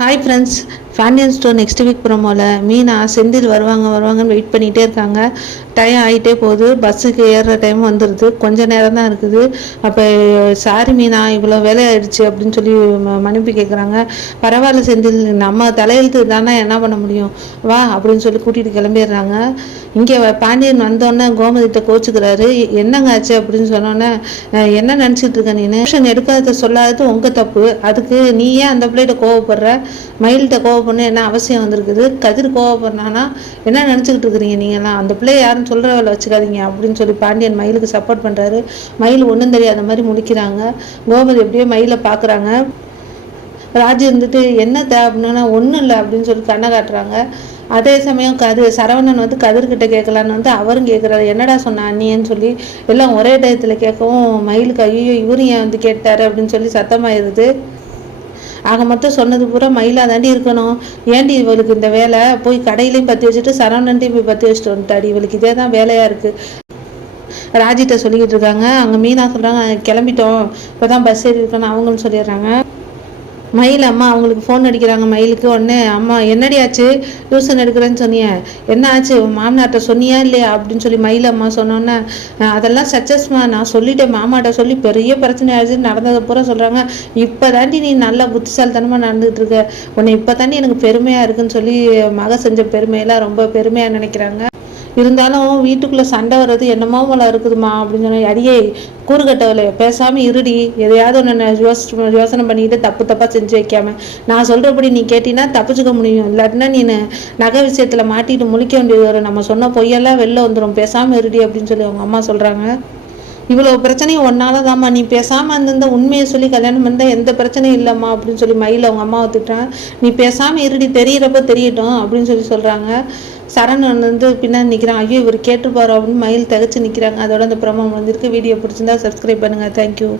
Hi friends, ஃபேண்டியன் store next week ப்ரோமோவில் மீனா செந்தில் வருவாங்கன்னு வெயிட் பண்ணிகிட்டே இருக்காங்க. டைம் ஆகிட்டே போகுது, பஸ்ஸுக்கு ஏறுற டைம் வந்துடுது, கொஞ்சம் நேரம் தான் இருக்குது. அப்போ சாரி மீனா, இவ்வளோ வேலை ஆயிடுச்சு அப்படின்னு சொல்லி மன்னிப்பு கேட்குறாங்க. பரவாயில்ல செந்தில், நம்ம தலையெழுத்து தானே, என்ன பண்ண முடியும், வா அப்படின்னு சொல்லி கூட்டிகிட்டு கிளம்பிடுறாங்க. இங்கே பாண்டியன் வந்தோடனே கோமதிட்ட கோச்சுக்கிறாரு. என்னங்க ஆச்சு அப்படின்னு சொன்னோன்னே, என்ன நினச்சிட்டு இருக்க நீ, ஆக்ஷன் எடுக்காத சொல்லாதது உங்கள் தப்பு, அதுக்கு நீ ஏன் அந்த பிள்ளைகிட்ட கோவப்படுற, மயில்கிட்ட கோவப்படணும் என்ன அவசியம் வந்திருக்குது, கதிர் கோவப்படுறானா என்ன நினச்சிக்கிட்டு இருக்கிறீங்க நீங்கள்லாம், அந்த பிள்ளைய யாரும் சொல்கிற வேலை வச்சுக்காதீங்க அப்படின்னு சொல்லி பாண்டியன் மயிலுக்கு சப்போர்ட் பண்ணுறாரு. மயில் ஒன்றும் தெரியாத மாதிரி முடிக்கிறாங்க. கோமதி எப்படியோ மயிலை பார்க்குறாங்க. ராஜு இருந்துட்டு என்ன அப்படின்னா ஒன்றும் இல்லை அப்படின்னு சொல்லி கண்ணை காட்டுறாங்க. அதே சமயம் சரவணன் வந்து கதிர்கிட்ட கேட்கலான்னு அவரும் கேட்குறாரு, என்னடா சொன்னா அண்ணின்னு சொல்லி. எல்லாம் ஒரே டயத்தில் கேட்கவும் மயிலுக்கு ஐயோ இவரும் ஏன் வந்து கேட்டாரு அப்படின்னு சொல்லி சத்தமாயிருது. ஆக மொத்தம் சொன்னது பூரா மயிலா தாண்டி இருக்கணும். ஏண்டி இவளுக்கு இந்த வேலை, போய் கடையிலையும் பற்றி வச்சுட்டு சரவணன்ட்டையும் போய் பற்றி வச்சுட்டு வந்துட்டாடி, இவளுக்கு இதே தான் வேலையாக இருக்குது ராஜிட்ட சொல்லிக்கிட்டு இருக்காங்க. அங்கே மீனா சொல்கிறாங்க கிளம்பிட்டோம், இப்போ தான் பஸ் ஏறி இருக்கணும் அவங்களும் சொல்லிடுறாங்க. மயில் அம்மா அவங்களுக்கு ஃபோன் அடிக்கிறாங்க. மயிலுக்கு உடனே அம்மா என்னடி ஆச்சு, டியூஷன் எடுக்கிறேன்னு சொன்னியே, என்ன ஆச்சு, மாமனார்ட்ட சொன்னியா இல்லையா அப்படின்னு சொல்லி மயில் அம்மா சொன்னோன்னே, அதெல்லாம் சக்ஸஸ்மா, நான் சொல்லிட்டேன் மாமாட்ட சொல்லி, பெரிய பிரச்சனை ஆச்சு, நடந்ததை பூரா சொல்கிறாங்க. இப்போ தாண்டி நீ நல்லா புத்திசாலித்தனமாக நடந்துகிட்டு இருக்க, உன்னை இப்போ தாண்டி எனக்கு பெருமையாக இருக்குன்னு சொல்லி மக செஞ்ச பெருமையெல்லாம் ரொம்ப பெருமையாக நினைக்கிறாங்க. இருந்தாலும் வீட்டுக்குள்ளே சண்டை வர்றது என்னமோ போல இருக்குதுமா அப்படின்னு சொன்ன. அடியே கூறுகட்டவளை, பேசாமல் இருடி, எதையாவது ஒன்று யோசனை பண்ணிக்கிட்டு தப்பாக செஞ்சு வைக்காம நான் சொல்கிறபடி நீ கேட்டினா தப்பிச்சுக்க முடியும், இல்லாட்டினா நீ நகை விஷயத்தில் மாட்டிட்டு முழிக்க வேண்டியது வரும், நம்ம சொன்ன பொய்யெல்லாம் வெளில வந்துடும், பேசாமல் இருடி அப்படின்னு சொல்லி அவங்க அம்மா சொல்கிறாங்க. இவ்வளோ பிரச்சனையும் ஒன்னால தாம்மா, நீ பேசாமல் இருந்திருந்த உண்மையை சொல்லி கல்யாணம் பண்ணால் எந்த பிரச்சனையும் இல்லைம்மா அப்படின்னு சொல்லி மயில் அவங்க அம்மாவை திட்டுறான். நீ பேசாமல் இருடி, தெரியிறப்ப தெரியட்டும் அப்படின்னு சொல்லி சொல்கிறாங்க. சரண் வந்து பின்னாடி நிற்கிறான். ஐயோ இவர் கேட்டுப்பாரோ அப்படின்னு மயில் தகச்சு நிற்கிறாங்க. அதோட அந்த ப்ரோமோ வந்திருக்கு. வீடியோ பிடிச்சிருந்தா சப்ஸ்கிரைப் பண்ணுங்கள். தேங்க்யூ.